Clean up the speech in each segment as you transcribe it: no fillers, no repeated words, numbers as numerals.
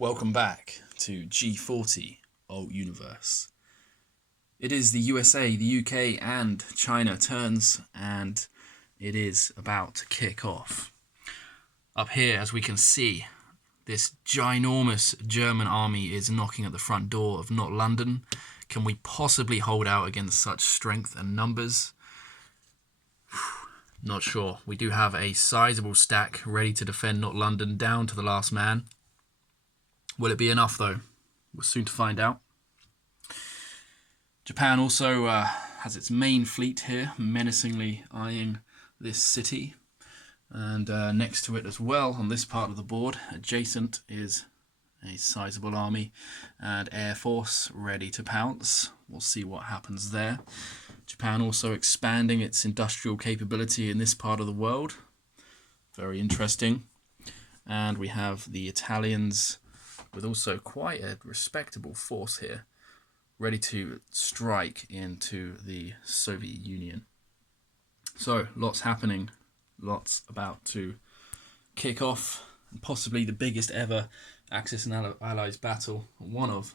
Welcome back to G40 Alt Universe. It is the USA, the UK and China turns, and it is about to kick off. Up here, as we can see, this ginormous German army is knocking at the front door of Not London. Can we possibly hold out against such strength and numbers? Not sure. We do have a sizable stack ready to defend Not London down to the last man. Will it be enough though? We're soon to find out. Japan also has its main fleet here, menacingly eyeing this city. And next to it as well, on this part of the board, adjacent, is a sizable army and air force ready to pounce. We'll see what happens there. Japan also expanding its industrial capability in this part of the world. Very interesting. And we have the Italians with also quite a respectable force here, ready to strike into the Soviet Union. So, lots happening, lots about to kick off, and possibly the biggest ever Axis and Allies battle, one of,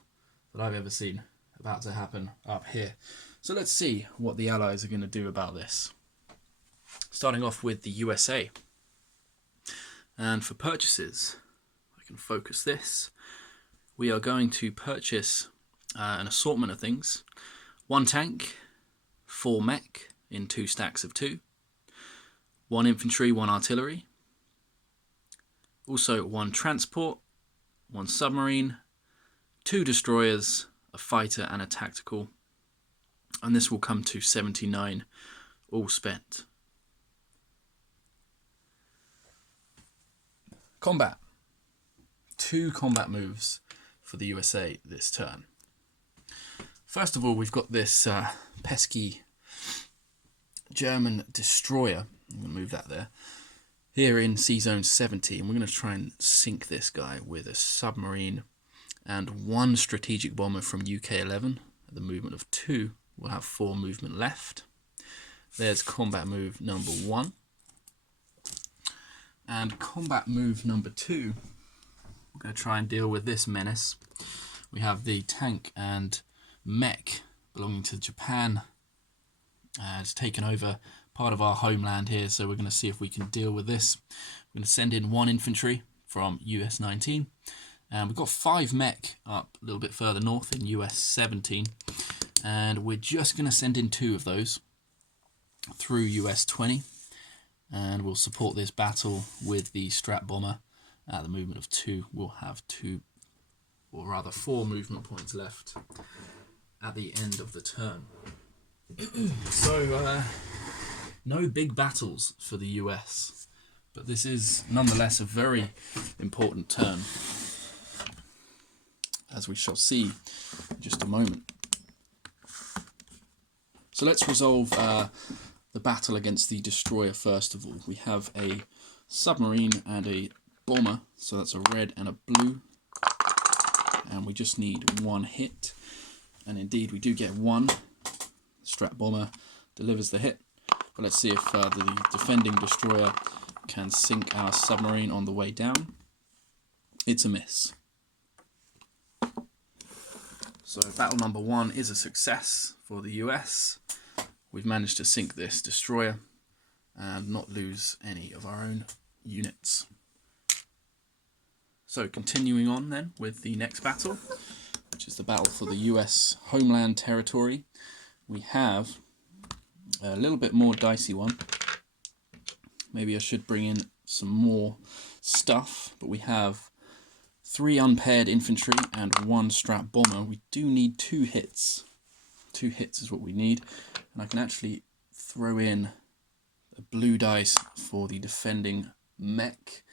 that I've ever seen, about to happen up here. So let's see what the Allies are going to do about this. Starting off with the USA. And for purchases, I can focus this. We are going to purchase an assortment of things. 1 tank, 4 mech in 2 stacks of 2, 1 infantry, 1 artillery, also 1 transport, 1 submarine, 2 destroyers, a fighter and a tactical, and this will come to 79 all spent. Combat. 2 combat moves for the USA this turn. First of all, we've got this pesky German destroyer. I'm going to move that there. Here in Sea Zone 70, and we're going to try and sink this guy with a submarine and 1 strategic bomber from UK 11. At the movement of 2, we'll have 4 movement left. There's combat move number 1. And combat move number 2, we're going to try and deal with this menace. We have the tank and mech belonging to Japan. It's taken over part of our homeland here, so we're going to see if we can deal with this. We're going to send in 1 infantry from US 19. And we've got 5 mech up a little bit further north in US 17. And we're just going to send in 2 of those through US 20. And we'll support this battle with the Strat Bomber. At the movement of 2, we'll have 2, or rather 4 movement points left at the end of the turn. So, no big battles for the US, but this is nonetheless a very important turn, as we shall see in just a moment. So let's resolve the battle against the destroyer first of all. We have a submarine and a bomber, so that's a red and a blue, and we just need 1 hit, and indeed we do get 1. Strat Bomber delivers the hit, but let's see if the defending destroyer can sink our submarine on the way down. It's a miss. So battle number 1 is a success for the US. We've managed to sink this destroyer and not lose any of our own units. So continuing on then with the next battle, which is the battle for the US homeland territory. We have a little bit more dicey one. Maybe I should bring in some more stuff, but we have 3 unpaired infantry and 1 strat bomber. We do need 2 hits. 2 hits is what we need, and I can actually throw in a blue dice for the defending mech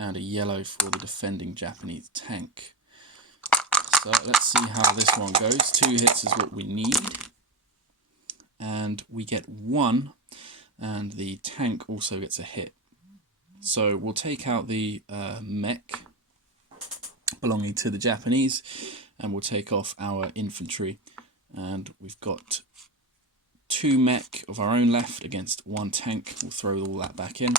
and a yellow for the defending Japanese tank. So let's see how this one goes. 2 hits is what we need. And we get 1, and the tank also gets a hit. So we'll take out the mech belonging to the Japanese, and we'll take off our infantry. And we've got 2 mech of our own left against 1 tank. We'll throw all that back in.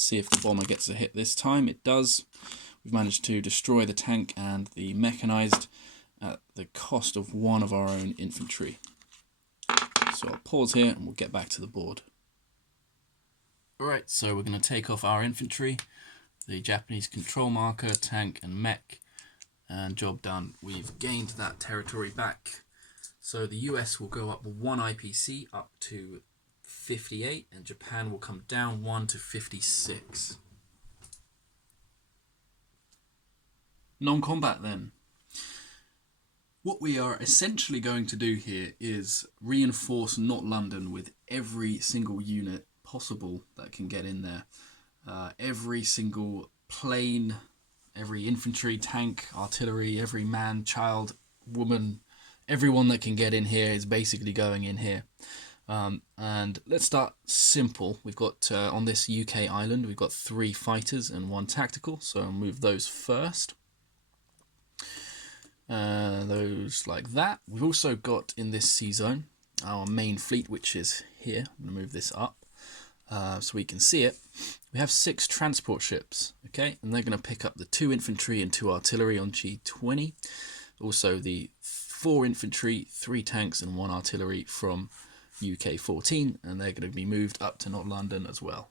see if the bomber gets a hit this time. It does. We've managed to destroy the tank and the mechanized at the cost of one of our own infantry. So I'll pause here and we'll get back to the board. Alright, so we're going to take off our infantry, the Japanese control marker, tank and mech, and job done. We've gained that territory back. So the US will go up 1 IPC up to 58, and Japan will come down 1 to 56. Non-combat then. What we are essentially going to do here is reinforce Not London with every single unit possible that can get in there. Every single plane, every infantry, tank, artillery, every man, child, woman, everyone that can get in here is basically going in here. And let's start simple. We've got on this UK island, we've got 3 fighters and 1 tactical, so I'll move those first. Those like that. We've also got in this sea zone our main fleet, which is here. I'm going to move this up so we can see it. We have 6 transport ships, okay, and they're going to pick up the 2 infantry and 2 artillery on G20. Also the 4 infantry, 3 tanks and 1 artillery from UK 14, and they're going to be moved up to Not London as well.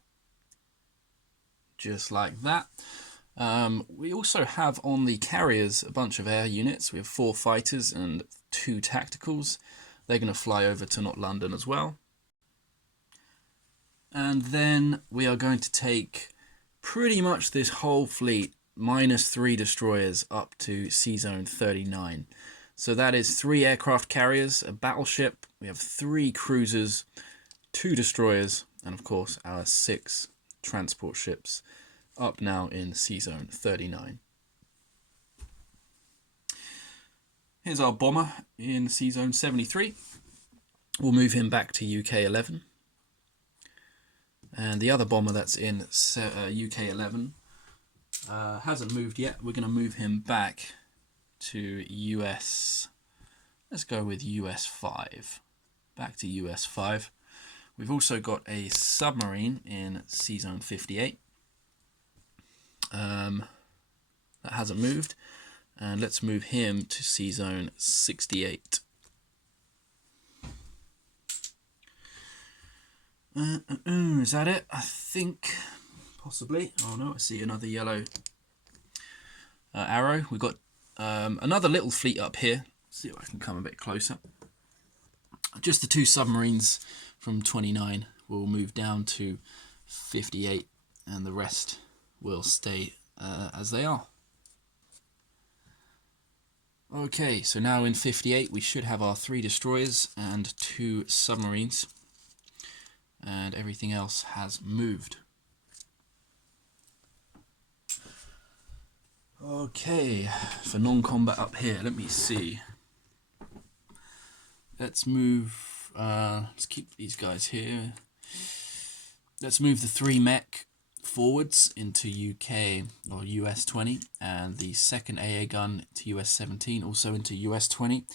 Just like that. We also have on the carriers a bunch of air units. We have 4 fighters and 2 tacticals. They're going to fly over to Not London as well. And then we are going to take pretty much this whole fleet minus 3 destroyers up to Sea Zone 39. So that is 3 aircraft carriers, a battleship, we have 3 cruisers, 2 destroyers, and of course our 6 transport ships up now in Sea Zone 39. Here's our bomber in Sea Zone 73. We'll move him back to UK 11. And the other bomber that's in UK 11 hasn't moved yet. We're going to move him back to US. Let's go with US 5. Back to US 5. We've also got a submarine in Sea Zone 58. That hasn't moved, and let's move him to Sea Zone 68. Is that it? I think possibly. Oh no, I see another yellow arrow. We've got another little fleet up here. Let's see if I can come a bit closer. Just the 2 submarines from 29 will move down to 58, and the rest will stay as they are. Okay, so now in 58 we should have our 3 destroyers and 2 submarines, and everything else has moved. Okay, for non-combat up here, let me see. Let's move, let's keep these guys here. Let's move the 3 mech forwards into UK or US 20, and the 2nd AA gun to US 17, also into US 20,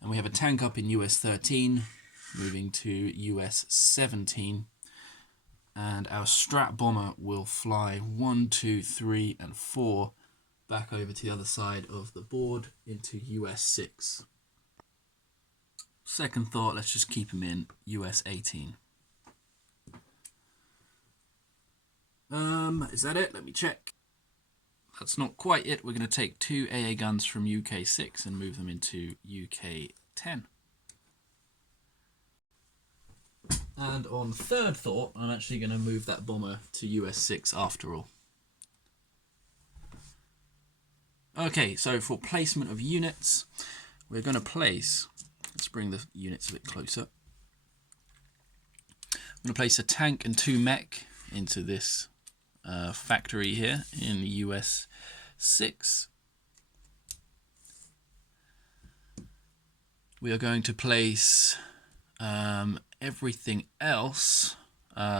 and we have a tank up in US 13 moving to US 17, and our strat bomber will fly 1, 2, 3 and 4 back over to the other side of the board into US 6. Second thought, let's just keep him in US 18. Is that it? Let me check. That's not quite it. We're going to take 2 AA guns from UK 6 and move them into UK 10. And on third thought, I'm actually going to move that bomber to US 6 after all. Okay, so for placement of units, we're going to place, let's bring the units a bit closer. I'm going to place a tank and 2 mech into this factory here in the US 6. We are going to place everything else,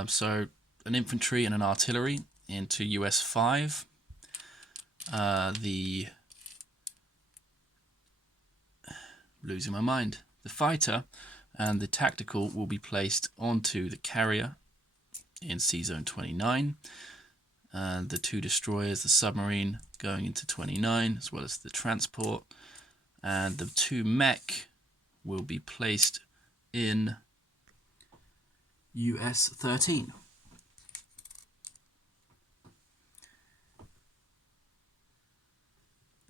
so an infantry and an artillery into US 5. Losing my mind. The fighter and the tactical will be placed onto the carrier in Sea Zone 29. and the 2 destroyers, the submarine going into 29, as well as the transport, and the 2 mech will be placed in US 13.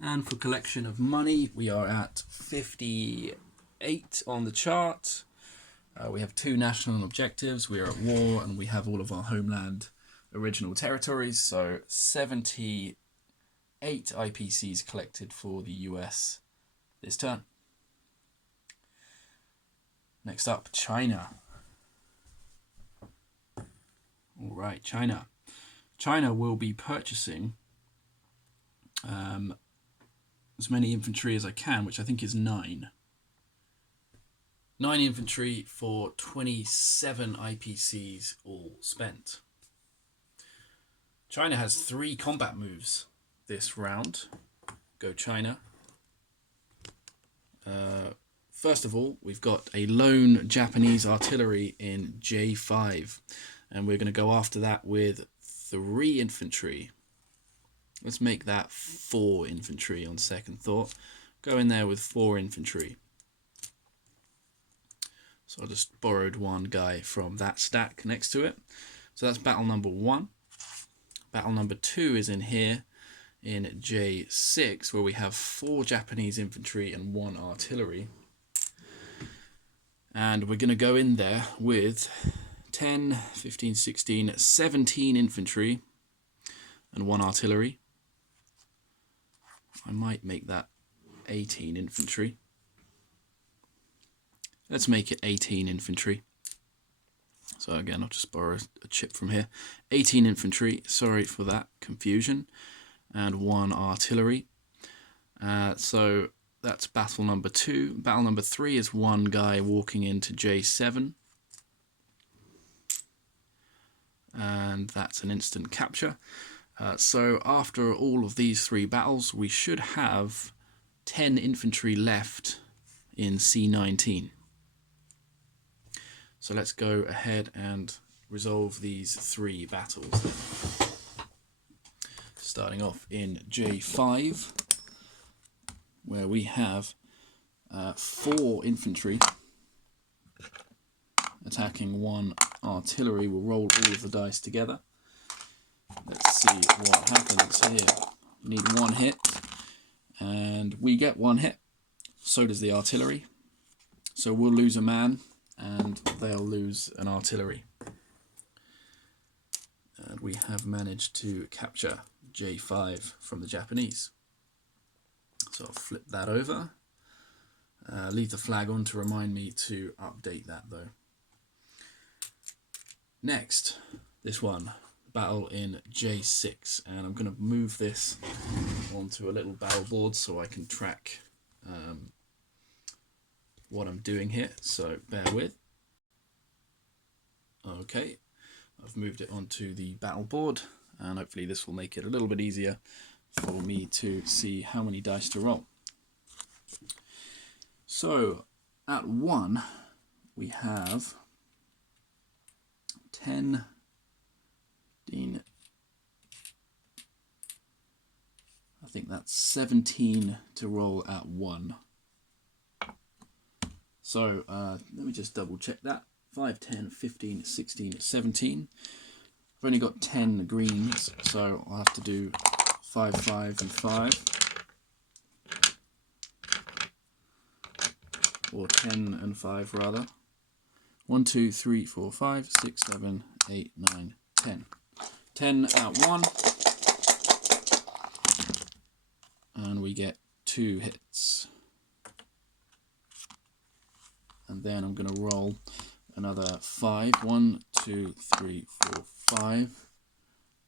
And for collection of money, we are at 58 on the chart. We have 2 national objectives, we are at war, and we have all of our homeland original territories, so 78 IPCs collected for the US this turn. Next up, China. Alright, China. China will be purchasing as many infantry as I can, which I think is 9. 9 infantry for 27 IPCs all spent. China has 3 combat moves this round. Go China. First of all, we've got a lone Japanese artillery in J5, and we're going to go after that with 3 infantry. Let's make that 4 infantry on second thought. Go in there with 4 infantry. So I just borrowed 1 guy from that stack next to it. So that's battle number 1. Battle number 2 is in here in J6, where we have 4 Japanese infantry and 1 artillery. And we're going to go in there with 10, 15, 16, 17 infantry and 1 artillery. I might make that 18 infantry. Let's make it 18 infantry. So again, I'll just borrow a chip from here. 18 infantry, sorry for that confusion, and 1 artillery. So that's battle number 2. Battle number 3 is 1 guy walking into J7. And that's an instant capture. So after all of these 3 battles, we should have 10 infantry left in C19. So let's go ahead and resolve these 3 battles. Starting off in J5, where we have 4 infantry attacking 1 artillery. We'll roll all of the dice together. Let's see what happens here. We need 1 hit, and we get 1 hit. So does the artillery. So we'll lose a man, and they'll lose an artillery. And we have managed to capture J5 from the Japanese. So I'll flip that over. Leave the flag on to remind me to update that though. Next, this one. Battle in J6, and I'm going to move this onto a little battle board so I can track what I'm doing here, so bear with. Okay, I've moved it onto the battle board, and hopefully this will make it a little bit easier for me to see how many dice to roll. So at 1 we have 10, 15, I think that's 17 to roll at 1. So let me just double check that. 5, 10, 15, 16, 17. I've only got 10 greens, so I'll have to do 5, 5 and 5. Or 10 and 5 rather. 1, 2, 3, 4, 5, 6, 7, 8, 9, 10. 10 at 1. And we get 2 hits. And then I'm going to roll another 5. 1, 2, 3, 4, 5,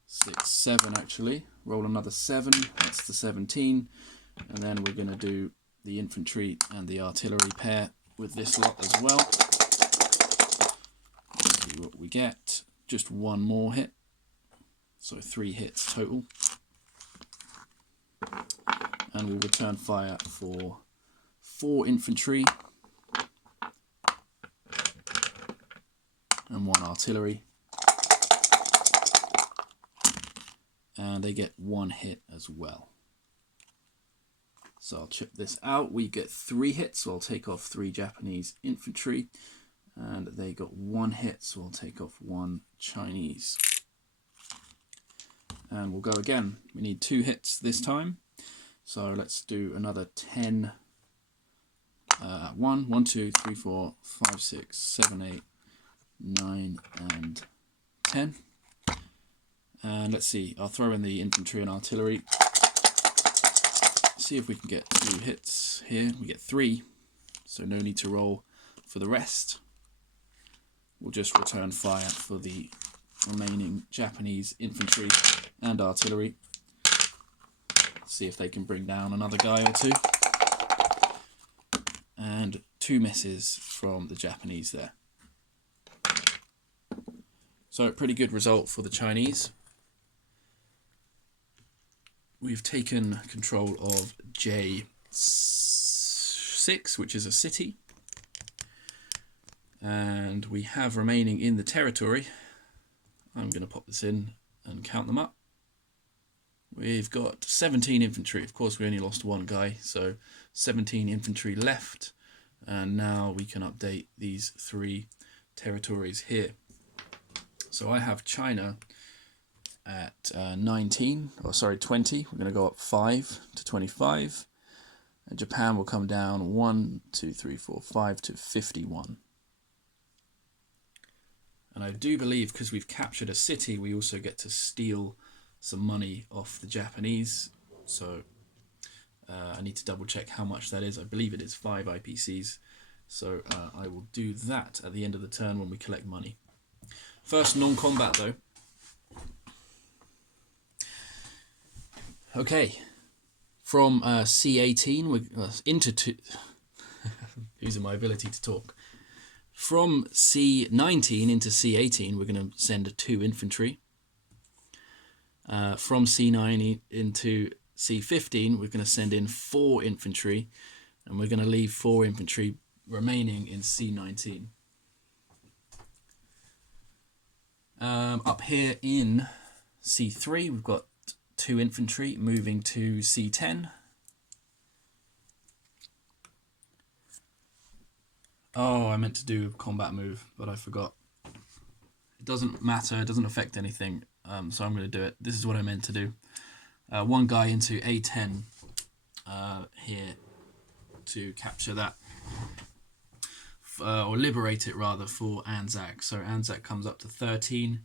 6, 7 actually. Roll another 7. That's the 17. And then we're going to do the infantry and the artillery pair with this lot as well. Let's see what we get. Just 1 more hit. So 3 hits total. And we'll return fire for 4 infantry and 1 artillery. and they get 1 hit as well. So I'll chip this out. We get 3 hits, so I'll take off 3 Japanese infantry, and they got 1 hit, so I'll take off 1 Chinese. And we'll go again. We need 2 hits this time, so let's do another 10. 1, 2, 3, 4, 5, 6, 7, 8, 9, and 10. And let's see, I'll throw in the infantry and artillery. See if we can get 2 hits here. We get 3, so no need to roll for the rest. We'll just return fire for the remaining Japanese infantry and artillery. See if they can bring down another guy or 2. And 2 misses from the Japanese there. So pretty good result for the Chinese. We've taken control of J6, which is a city. And we have remaining in the territory, I'm going to pop this in and count them up. We've got 17 infantry. Of course, we only lost 1 guy, so 17 infantry left. And now we can update these 3 territories here. So I have China at 20. We're going to go up 5 to 25. And Japan will come down 1, 2, 3, 4, 5 to 51. And I do believe because we've captured a city, we also get to steal some money off the Japanese. So I need to double check how much that is. I believe it is 5 IPCs. So I will do that at the end of the turn when we collect money. First non-combat though. Okay, from C18 we're into using my ability to talk. From C19 into C18 we're going to send 2 infantry. From C9 into C15 we're going to send in 4 infantry, and we're going to leave 4 infantry remaining in C19. Up here in C3 we've got 2 infantry moving to C10. Oh, I meant to do a combat move, but I forgot. It doesn't matter, it doesn't affect anything, so I'm going to do it. This is what I meant to do. 1 guy into A10 here to capture that, or liberate it rather, for Anzac. So Anzac comes up to 13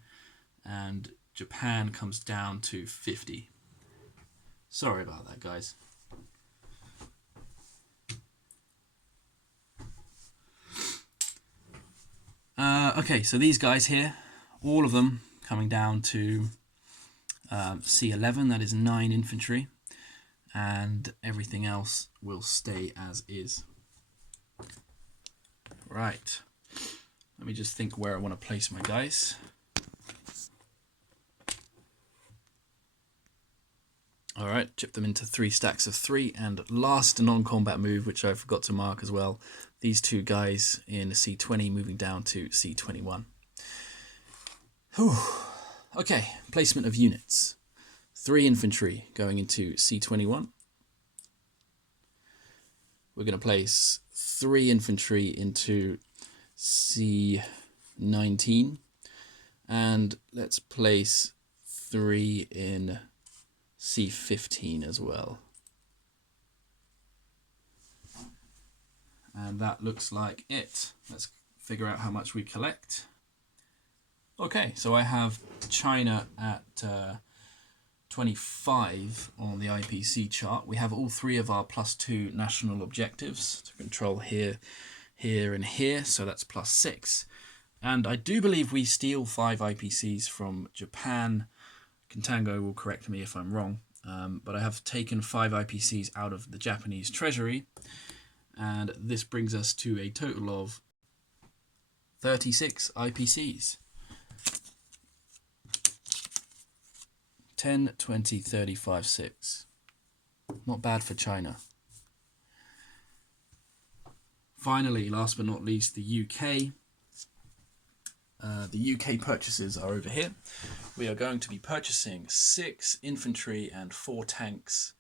and Japan comes down to 50. Sorry about that, guys. Okay, so these guys here, all of them coming down to C11, that is 9 infantry, and everything else will stay as is. Right, let me just think where I want to place my guys. Alright, chip them into 3 stacks of 3, and last non-combat move, which I forgot to mark as well, these 2 guys in C20 moving down to C21. Whew. Okay, placement of units. 3 infantry going into C21. We're going to place 3 infantry into C19, and let's place 3 in C15 as well. And that looks like it. Let's figure out how much we collect. Okay, so I have China at 25 on the IPC chart. We have all 3 of our +2 national objectives to control here, here and here, so that's +6. And I do believe we steal 5 IPCs from Japan. Contango will correct me if I'm wrong, but I have taken 5 IPCs out of the Japanese treasury, and this brings us to a total of 36 IPCs. 10, 20, 35, 6. Not bad for China. Finally, last but not least, the UK. The UK purchases are over here. we are going to be purchasing 6 infantry and 4 tanks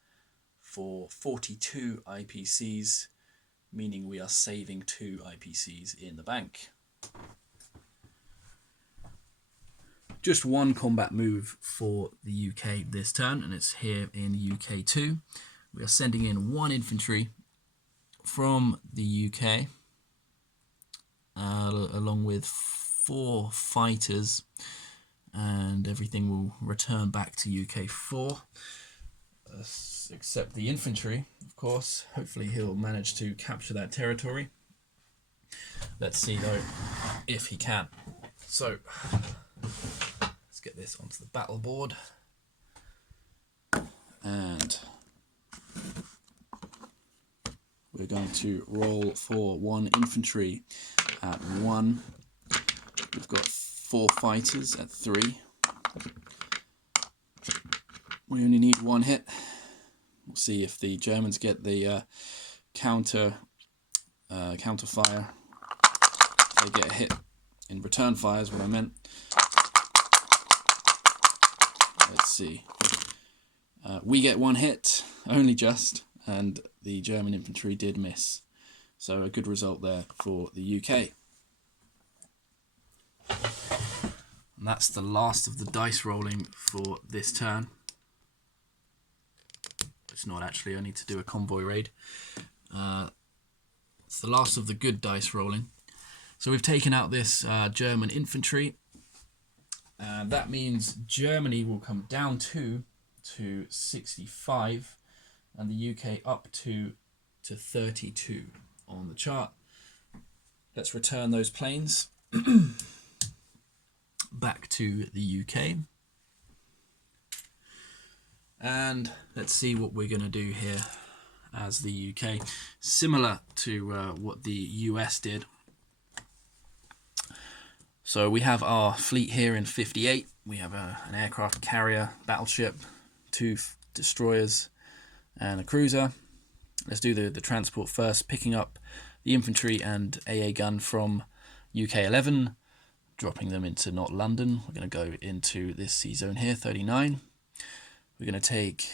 for 42 IPCs, meaning we are saving 2 IPCs in the bank. Just one combat move for the UK this turn, and it's here in UK 2. We are sending in 1 infantry from the UK, along with 4 fighters, and everything will return back to UK 4, except the infantry, of course. Hopefully he'll manage to capture that territory. Let's see though if he can. So let's get this onto the battle board, and we're going to roll for 1 infantry at 1. We've got 4 fighters at 3. We only need 1 hit. We'll see if the Germans get the counter fire. They get a hit in return fire is what I meant. Let's see. We get 1 hit, only just, and the German infantry did miss. So a good result there for the UK. And that's the last of the dice rolling for this turn. It's not actually, I need to do a convoy raid. It's the last of the good dice rolling. So we've taken out this German infantry. That means Germany will come down to 65, and the UK up to 32 on the chart. Let's return those planes back to the UK. And let's see what we're going to do here as the UK. Similar to what the US did. So we have our fleet here in 58. We have an aircraft carrier, battleship, 2 destroyers, and a cruiser. Let's do the transport first, picking up the infantry and AA gun from UK 11, dropping them into not London. We're going to go into this sea zone here, 39. We're going to take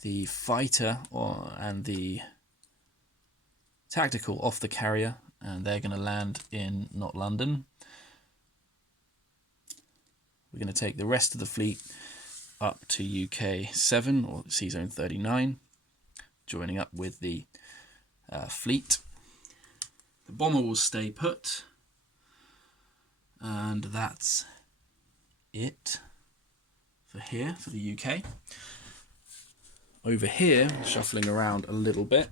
the fighter and the tactical off the carrier, and they're going to land in not London. We're going to take the rest of the fleet up to UK 7 or sea zone 39, joining up with the fleet. The bomber will stay put, and that's it for here for the UK. Over here, shuffling around a little bit.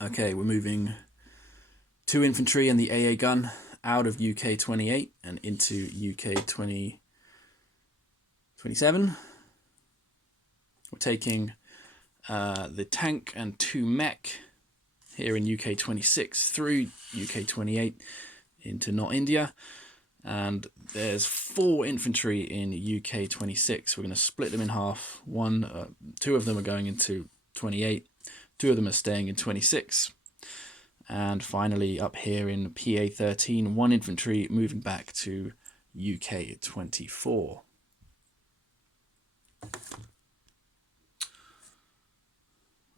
Okay, we're moving 2 infantry and the AA gun out of UK 28 and into UK 27. We're taking the tank and 2 mech here in UK 26 through UK 28 into not India. And there's 4 infantry in UK 26. We're going to split them in half. 2 of them are going into 28. 2 of them are staying in 26. And finally, up here in PA 13, 1 infantry moving back to UK 24.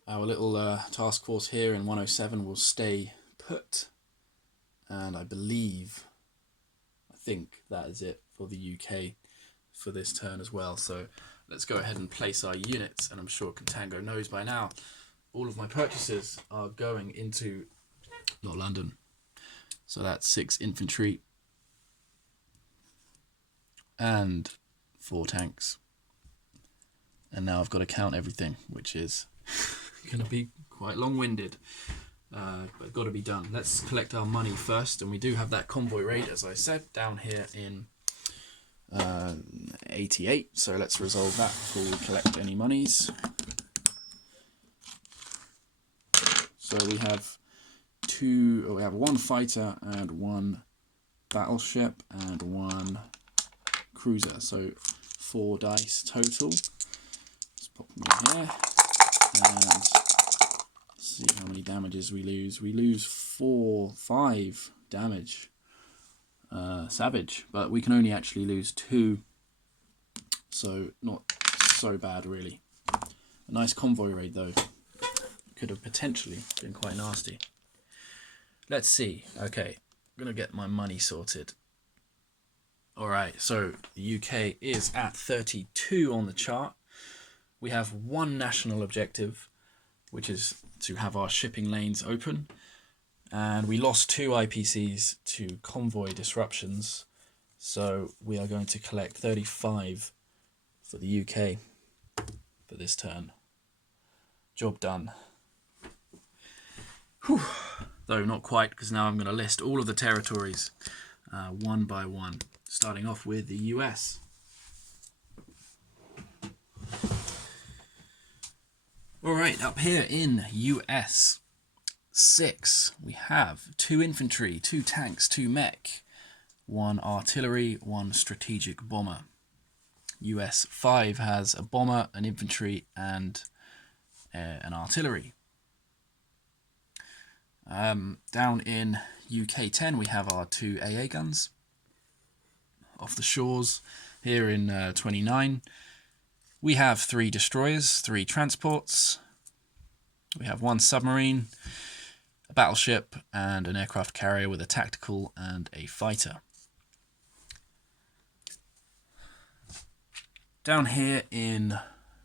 Our little task force here in 107 will stay put. And I think that is it for the UK for this turn as well. So let's go ahead and place our units, and I'm sure Contango knows by now, all of my purchases are going into not London. So that's 6 infantry and 4 tanks. And now I've got to count everything, which is going to be quite long-winded. But got to be done. Let's collect our money first, and we do have that convoy raid, as I said, down here in 88. So let's resolve that before we collect any monies. So we have 1 fighter and 1 battleship and 1 cruiser. So 4 dice total. Let's pop them in here and see how many damages we lose. We lose 5 damage. Savage, but we can only actually lose 2 so not so bad really. A nice convoy raid though. Could have potentially been quite nasty. Let's see. Okay, I'm gonna get my money sorted. Alright, so the UK is at 32 on the chart. We have one national objective, which is to have our shipping lanes open. And we lost 2 IPCs to convoy disruptions. So we are going to collect 35 for the UK for this turn. Job done. Whew. Though not quite, because now I'm going to list all of the territories one by one, starting off with the US. Alright, up here in US 6, we have 2 infantry, 2 tanks, 2 mech, 1 artillery, 1 strategic bomber. US 5 has a bomber, an infantry, and an artillery. Down in UK 10 we have our 2 AA guns. Off the shores here in 29 we have 3 destroyers, 3 transports, we have 1 submarine, a battleship and an aircraft carrier with a tactical and a fighter. Down here in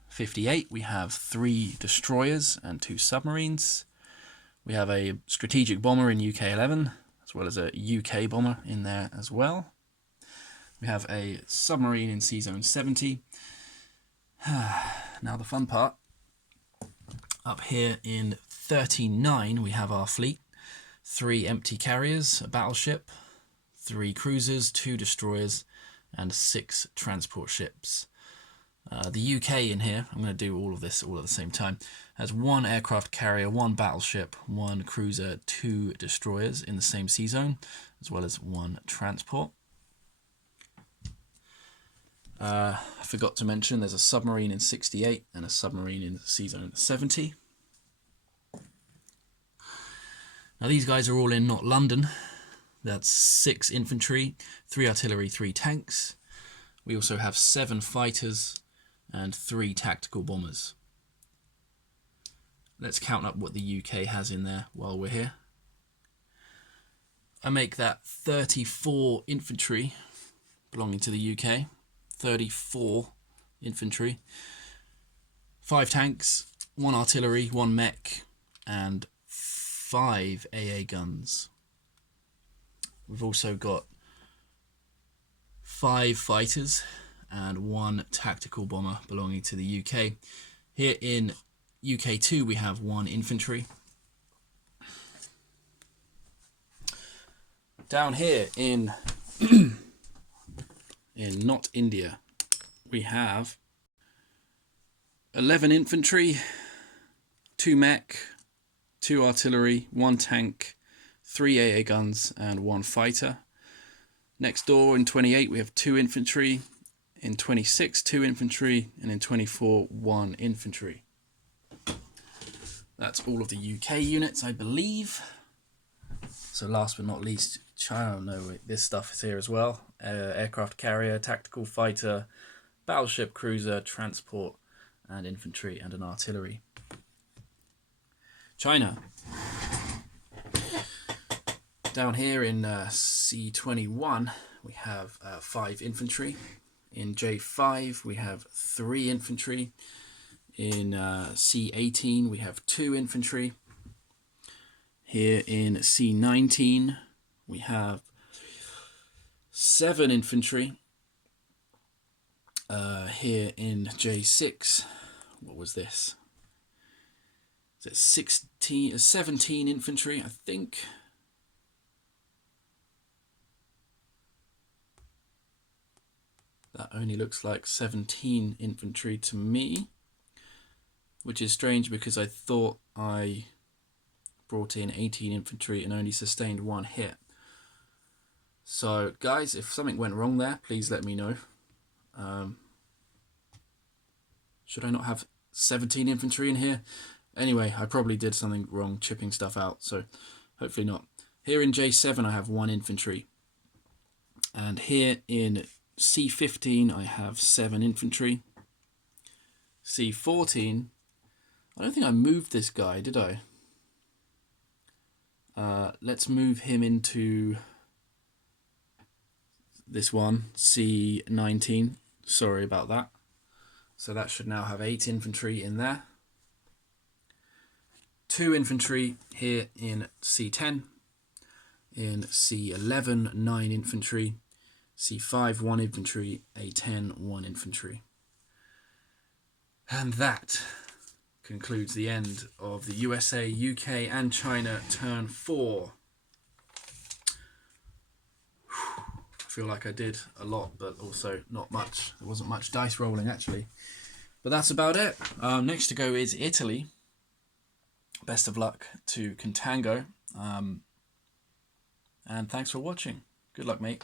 58 we have 3 destroyers and 2 submarines. We have a strategic bomber in UK 11, as well as a UK bomber in there as well. We have a submarine in Sea Zone 70. Now the fun part. Up here in 39 we have our fleet. 3 empty carriers, a battleship, 3 cruisers, 2 destroyers, and 6 transport ships. The UK in here, I'm going to do all of this all at the same time, has 1 aircraft carrier, 1 battleship, 1 cruiser, 2 destroyers in the same sea zone, as well as 1 transport. I forgot to mention there's a submarine in 68 and a submarine in sea zone 70. Now these guys are all in not London. That's 6 infantry, 3 artillery, 3 tanks. We also have 7 fighters and 3 tactical bombers. Let's count up what the UK has in there while we're here. I make that 34 infantry belonging to the UK. 34 infantry. 5 tanks, 1 artillery, 1 mech, and 5 AA guns. We've also got 5 fighters and 1 tactical bomber belonging to the UK. Here in UK 2 we have 1 infantry. Down here in not India we have 11 infantry, 2 mech, 2 artillery, 1 tank, 3 AA guns and 1 fighter. Next door in 28 we have 2 infantry, in 26 2 infantry, and in 24 1 infantry. That's all of the UK units, I believe. So last but not least, China. No, wait, this stuff is here as well. Aircraft carrier, tactical fighter, battleship, cruiser, transport, and infantry, and an artillery. China. Down here in C21 we have 5 infantry. In J5 we have 3 infantry. In C18 we have 2 infantry. Here in C19 we have 7 infantry. Here in J6, what was this? Is it 17 infantry, I think. That only looks like 17 infantry to me, which is strange because I thought I brought in 18 infantry and only sustained 1 hit. So guys, if something went wrong there, please let me know. Should I not have 17 infantry in here? Anyway, I probably did something wrong chipping stuff out, so hopefully not. Here in J7 I have 1 infantry. And here in C15, I have 7 infantry. C14, I don't think I moved this guy, did I? Let's move him into this one, C19. Sorry about that. So that should now have 8 infantry in there. 2 infantry here in C10. In C11, 9 infantry. C5, 1 infantry. A10, 1 infantry. And that concludes the end of the USA, UK and China turn 4. I feel like I did a lot, but also not much. There wasn't much dice rolling, actually. But that's about it. Next to go is Italy. Best of luck to Contango. And thanks for watching. Good luck, mate.